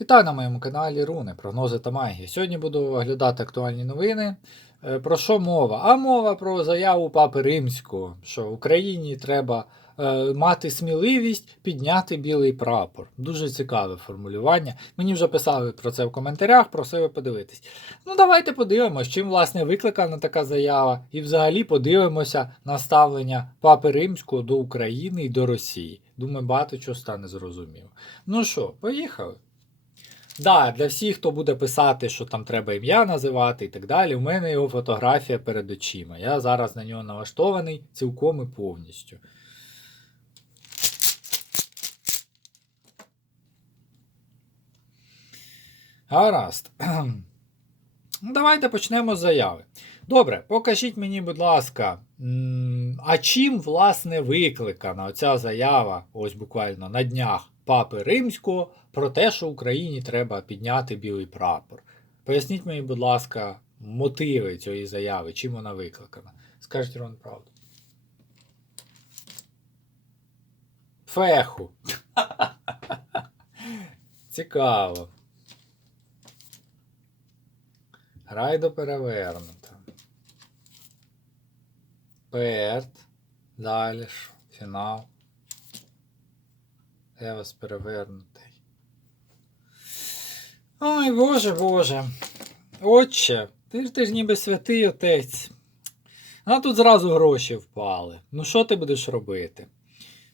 Вітаю на моєму каналі Руни, прогнози та магії. Сьогодні буду оглядати актуальні новини. Е, Про що мова? А мова про заяву Папи Римського, що Україні треба е, мати сміливість підняти білий прапор. Дуже цікаве формулювання. Мені вже писали про це в коментарях, просили подивитись. Ну, давайте подивимось, чим власне викликана така заява, і взагалі подивимося на ставлення Папи Римського до України і до Росії. Думаю, багато чого стане зрозуміло. Ну що, поїхали. Да, для всіх, хто буде писати, що там треба ім'я називати і так далі, у мене його фотографія перед очима. Я зараз на нього налаштований цілком і повністю. Гаразд. Давайте почнемо з заяви. Добре, покажіть мені, будь ласка, а чим, власне, викликана оця заява, ось буквально на днях Папи Римського, про те, що Україні треба підняти білий прапор. Поясніть мені, будь ласка, мотиви цієї заяви, чим вона викликана. Скажіть Рон правду. Феху. Цікаво. Райдо перевернуто. Перт. Далі. Фінал. Евас перевернутий. Ой, Боже, Боже. Отче, ти ж ти ж ніби святий отець. А тут зразу гроші впали. Ну що ти будеш робити?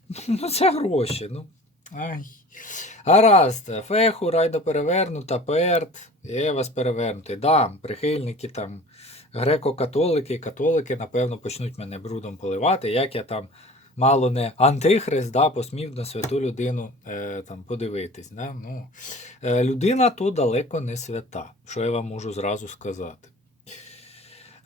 Ну, це гроші, ну. Ай. Гаразд, феху, райда перевернута, перт, Евас перевернутий. Да, прихильники там, греко-католики, католики, напевно, почнуть мене брудом поливати, як я там мало не антихрист, да, посмів на святу людину е, там, подивитись. Да? Ну, е, людина то далеко не свята, що я вам можу зразу сказати.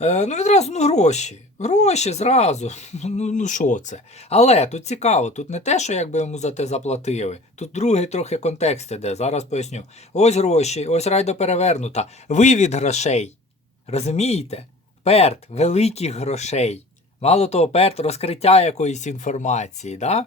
Е, ну, відразу, ну, гроші. Гроші зразу. Ну, ну що це? Але тут цікаво, тут не те, що якби йому за те заплатили. Тут другий трохи контекст іде, зараз поясню. Ось гроші, ось райдо перевернута. Вивід грошей. Розумієте? Перт великих грошей. Мало того, перт розкриття якоїсь інформації, да?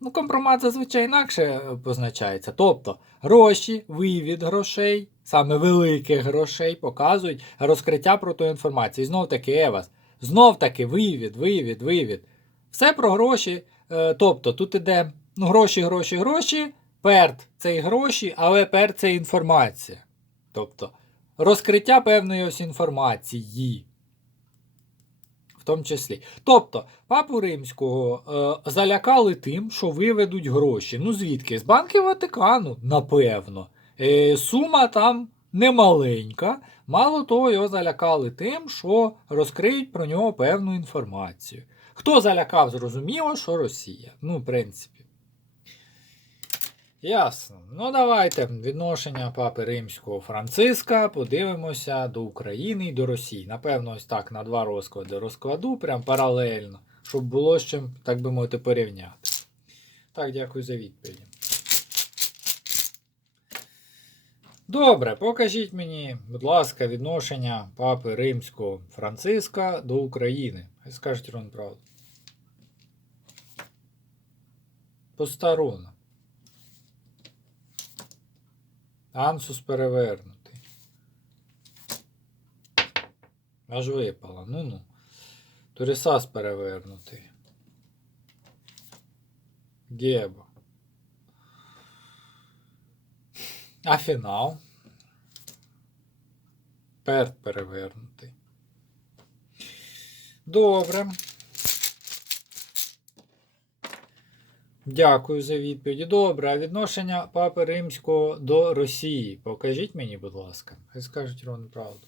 Ну, компромат зазвичай інакше е, позначається. Тобто гроші, вивід грошей, саме великих грошей, показують розкриття про ту інформацію. Знов таки Евас. Знов таки вивід, вивід, вивід. Все про гроші. Е, Тобто тут іде ну, гроші, гроші, гроші. Перт це і гроші, але перт це інформація. Тобто розкриття певної ось інформації. В тому числі. Тобто, папу римського е, залякали тим, що виведуть гроші. Ну звідки? З банків Ватикану, напевно. Е, сума там немаленька. Мало того, його залякали тим, що розкриють про нього певну інформацію. Хто залякав, зрозуміло, що Росія. Ну, в принципі. Ясно. Ну, давайте відношення папи римського Франциска подивимося до України і до Росії. Напевно, ось так на два розклади розкладу, прям паралельно, щоб було з чим, так би мовити, порівняти. Так, дякую за відповіді. Добре, покажіть мені, будь ласка, відношення папи римського Франциска до України. Скажуть Рон правду. Постарона. Ансус перевернутий. Аж випала. Ну-ну. Турісас перевернутий. Геба. А фінал. Перт перевернутий. Добре. Дякую за відповіді. Добре, а відношення Папи Римського до Росії. Покажіть мені, будь ласка. Хай скажуть Рон правду.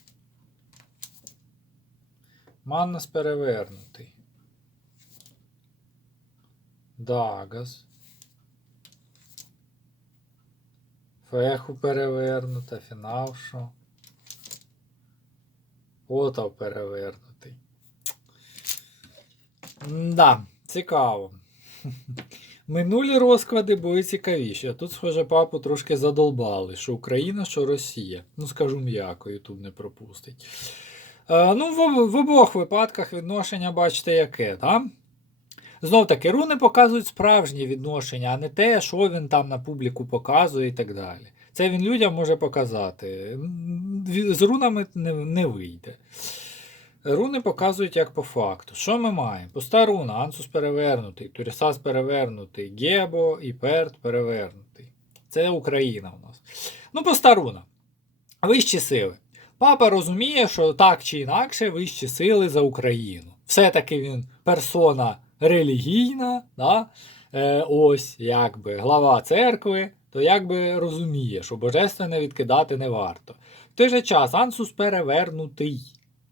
Маннас перевернутий. Дагас. Феху перевернута, фінал що? Отав перевернутий. Да, цікаво. Минулі розклади були цікавіші, а тут, схоже, папу трошки задолбали, що Україна, що Росія. Ну, скажу м'яко, Ютуб не пропустить. Е, ну, в, в обох випадках відношення, бачите, яке, так? Знов таки, руни показують справжнє відношення, а не те, що він там на публіку показує і так далі. Це він людям може показати. З рунами не, не вийде. Руни показують як по факту. Що ми маємо? Пуста руна, Ансус перевернутий, Турісас перевернутий, Гебо і Перт перевернутий. Це Україна у нас. Ну, пуста руна. Вищі сили. Папа розуміє, що так чи інакше вищі сили за Україну. Все-таки він персона релігійна, да? е, ось якби глава церкви, то якби розуміє, що божественне відкидати не варто. В той же час Ансус перевернутий.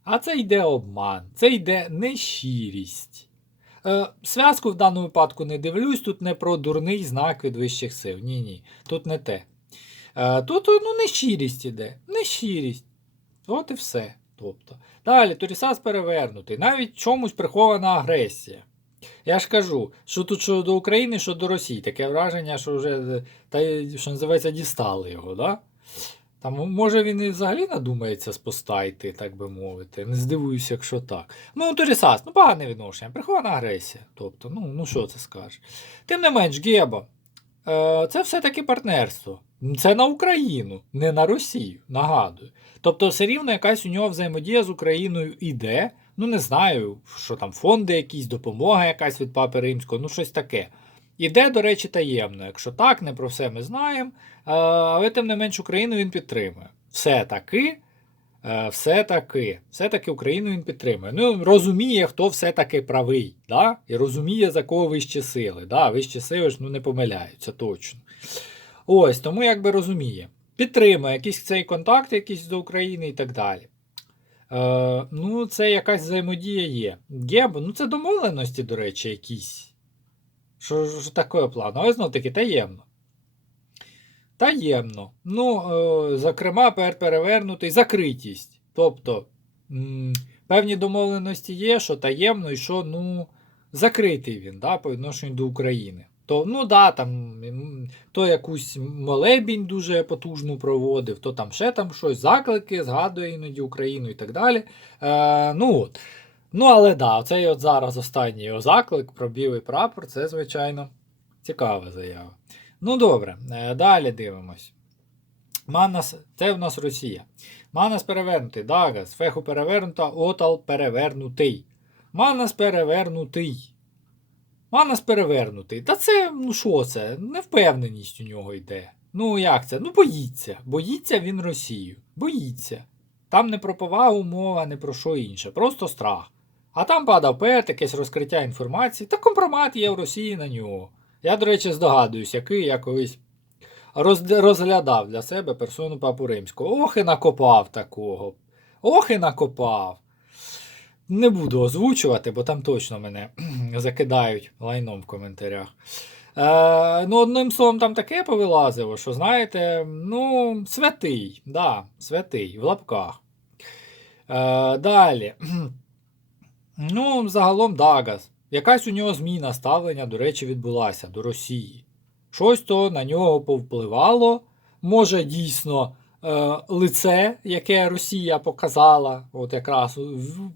А це йде обман, це йде нещирість. Е, Связку в даному випадку не дивлюсь, тут не про дурний знак від вищих сил. Ні, ні, тут не те. Е, Тут ну, нещирість іде. Нещирість. От і все. Тобто. Далі, Турісас перевернутий. Навіть чомусь прихована агресія. Я ж кажу, що тут що до України, що до Росії. Таке враження, що вже, е, та, що називається, дістали його, да? Там, може, він і взагалі надумається з поста йти, так би мовити. Не здивуюся, якщо так. Ну, Турісас, ну погане відношення, прихована агресія. Тобто, ну, ну що це скажеш? Тим не менш, Геба, е, це все-таки партнерство. Це на Україну, не на Росію, нагадую. Тобто, все рівно якась у нього взаємодія з Україною іде. Ну, не знаю, що там фонди якісь, допомога якась від Папи Римського, ну щось таке. Іде, до речі, таємно. Якщо так, не про все ми знаємо. Е, Але тим не менш Україну він підтримує. Все-таки, е, все-таки, все-таки Україну він підтримує. Ну, розуміє, хто все-таки правий, да? і розуміє, за кого вищі сили. Да? Вищі сили ж ну, не помиляються точно. Ось, тому якби розуміє. Підтримує якийсь цей контакт якийсь до України і так далі. Е, ну, це якась взаємодія є. Гебо, ну це домовленості, до речі, якісь. Що ж такого плану? Але знов таки таємно. Таємно. Ну, е, зокрема, пер- перевернутий закритість. Тобто, певні домовленості є, що таємно і що, ну, закритий він да, по відношенню до України. То, ну да, там, то якусь молебінь дуже потужну проводив, то там ще там щось, заклики, згадує іноді Україну і так далі. Е, ну от. Ну, але да, цей от зараз останній заклик про білий прапор, це, звичайно, цікава заява. Ну, добре, е, далі дивимось. Манас, це в нас Росія. Манас перевернутий, Дагас, Феху перевернута, Отал перевернутий. Манас перевернутий. Манас перевернутий. Та це, ну що це? Невпевненість у нього йде. Ну як це? Ну боїться. Боїться він Росію. Боїться. Там не про повагу мова, не про що інше, просто страх. А там падав пет, якесь розкриття інформації, та компромат є в Росії на нього. Я, до речі, здогадуюсь, який я колись роз- розглядав для себе персону Папу Римського. Ох і накопав такого. Ох і накопав. Не буду озвучувати, бо там точно мене закидають лайном в коментарях. Е, ну, одним словом, там таке повилазило, що, знаєте, ну, святий, да, святий, в лапках. Е, далі. Ну, загалом Дагас. Якась у нього зміна ставлення, до речі, відбулася до Росії. Щось то на нього повпливало. Може, дійсно, е, лице, яке Росія показала, от якраз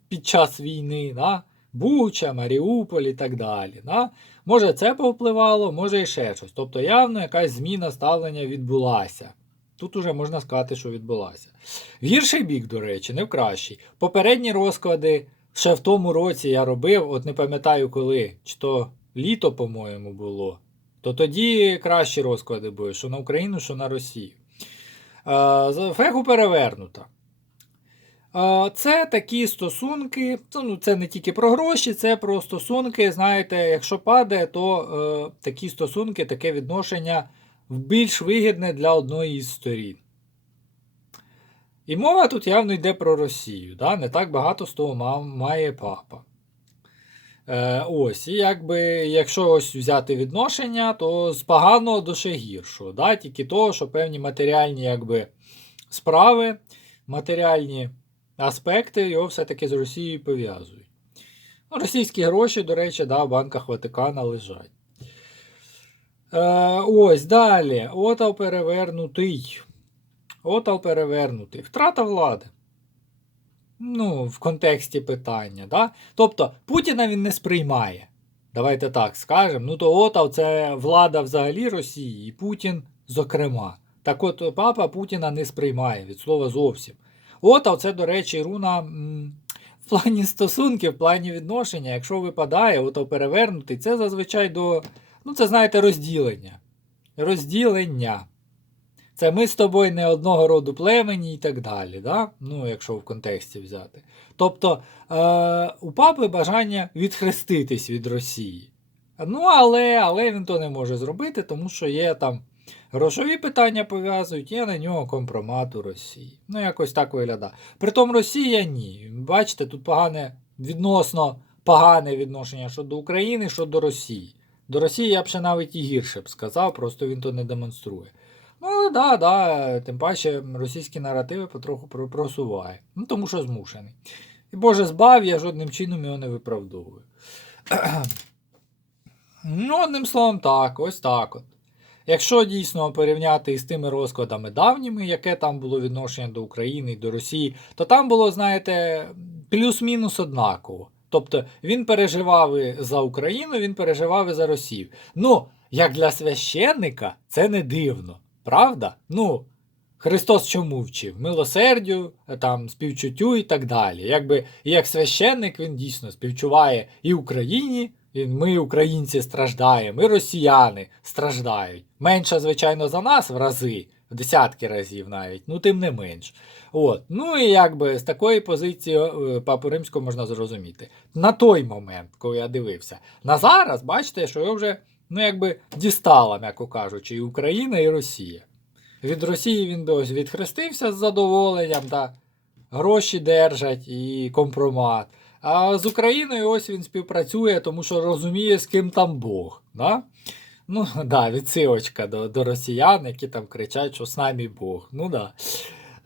під час війни, да? Буча, Маріуполь і так далі. Да? Може, це повпливало, може і ще щось. Тобто, явно якась зміна ставлення відбулася. Тут уже можна сказати, що відбулася. Гірший бік, до речі, не в кращий. Попередні розклади ще в тому році я робив, от не пам'ятаю коли, чи то літо, по-моєму, було. То тоді кращі розклади були, що на Україну, що на Росію. Фегу перевернута. Це такі стосунки, ну, це не тільки про гроші, це про стосунки. Знаєте, якщо падає, то е, такі стосунки, таке відношення більш вигідне для одної із сторін. І мова тут явно йде про Росію. Да? Не так багато з того ма- має папа. Е, ось, і якби, якщо ось взяти відношення, то з поганого до ще гіршого. Да? Тільки того, що певні матеріальні якби, справи, матеріальні аспекти його все-таки з Росією пов'язують. Ну, російські гроші, до речі, да, в банках Ватикана лежать. Е, ось далі. Отал перевернутий. Отал перевернутий. Втрата влади. Ну, в контексті питання. Да? Тобто Путіна він не сприймає. Давайте так скажемо. Ну, то Отал це влада взагалі Росії, і Путін, зокрема. Так от папа Путіна не сприймає від слова зовсім. От, а це, до речі, руна м, в плані стосунків, в плані відношення, якщо випадає, ото перевернутий, це зазвичай до, ну це знаєте, розділення. Розділення. Це ми з тобою не одного роду племені і так далі, да? ну, якщо в контексті взяти. Тобто е, у папи бажання відхреститись від Росії. Ну, але, але він то не може зробити, тому що є там грошові питання пов'язують, є на нього компромат у Росії. Ну, якось так виглядає. Притом Росія ні. Бачите, тут погане, відносно погане відношення що до України, що до Росії. До Росії я б ще навіть і гірше б сказав, просто він то не демонструє. Ну, да, да, тим паче російські наративи потроху просуває. Ну, тому що змушений. І Боже збав, я жодним чином його не виправдовую. ну, одним словом, так, ось так от. Якщо дійсно порівняти із тими розкладами давніми, яке там було відношення до України і до Росії, то там було, знаєте, плюс-мінус однаково. Тобто він переживав і за Україну, він переживав і за Росію. Ну, як для священника, це не дивно, правда? Ну, Христос чому вчив? Милосердю, там, співчуттю і так далі. Якби як священник він дійсно співчуває і Україні, ми, українці, страждаємо, і росіяни страждають. Менше, звичайно, за нас в рази, в десятки разів навіть, ну тим не менш. От. Ну і якби з такої позиції е, Папу Римського можна зрозуміти. На той момент, коли я дивився. На зараз, бачите, що його вже ну, якби дістала, м'яко кажучи, і Україна, і Росія. Від Росії він би ось відхрестився з задоволенням, да, гроші держать і компромат. А з Україною ось він співпрацює, тому що розуміє, з ким там Бог. Да? Ну, да, відсилочка до, до росіян, які там кричать, що з нами Бог. Ну да.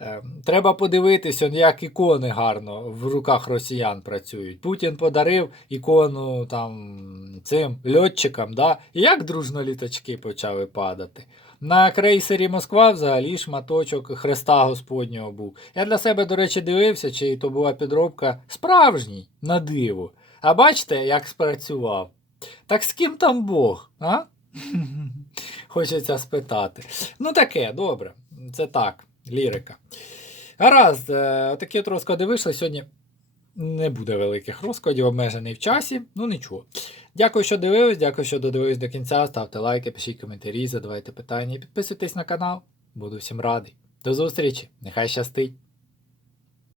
Е, Треба подивитися, як ікони гарно в руках росіян працюють. Путін подарив ікону там цим льотчикам, да? і як дружно літачки почали падати. На крейсері Москва взагалі шматочок Христа Господнього був. Я для себе, до речі, дивився, чи то була підробка справжній на диво. А бачите, як спрацював? Так з ким там Бог? а? Хочеться спитати. Ну таке, добре. Це так, лірика. Гаразд, е, такі от розклади вийшли. Сьогодні не буде великих розкладів, обмежений в часі. Ну нічого. Дякую, що дивились, дякую, що додивились до кінця. Ставте лайки, пишіть коментарі, задавайте питання і підписуйтесь на канал. Буду всім радий. До зустрічі! Нехай щастить!